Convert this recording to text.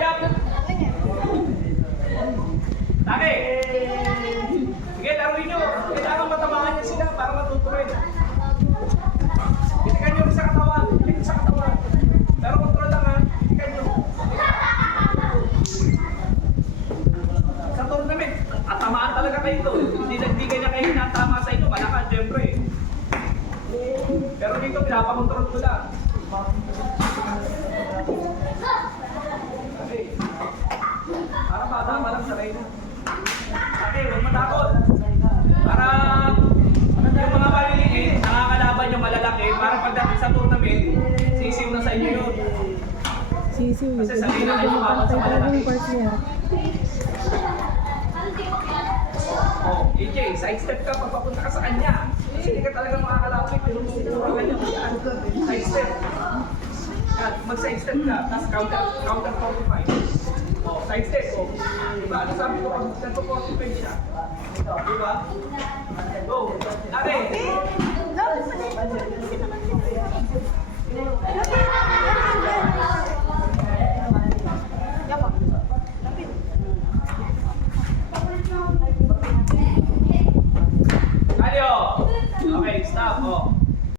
Jump! Take! Sige, laruin nyo. Kailangan matamaan niya sila para matutuloy. Itikan nyo rin sa katawan. Itikan sa katawan. Pero control lang ha. Itikan nyo. Sa tournament, atamaan talaga kayo ito. Hindi kayo na kayo natama sa inyo. Malakas, syempre. Pero dito, pinapakontrol ko lang. Okay. Para matama lang sa kayo. Okay, huwag matakot. Para yung mga maliliit, nakakalaban yung malalaki, para pagdating sa tournament, sisiw na sa inyo yun. Sisiw. Kasi sabihin na kayo mababa sa malalaki. Oh, AJ, sidestep ka pag papunta ka sa kanya. Kasi hindi ka talaga makakalapit, pero tuturo ka niya. Sidestep. Mag-sidestep ka, tapos counter 45. Oh, sidestep. Oh. Diba? Ano sabi ko, counter 45 siya. Diba? Go. Ate! Alio! Okay, stop. Oh.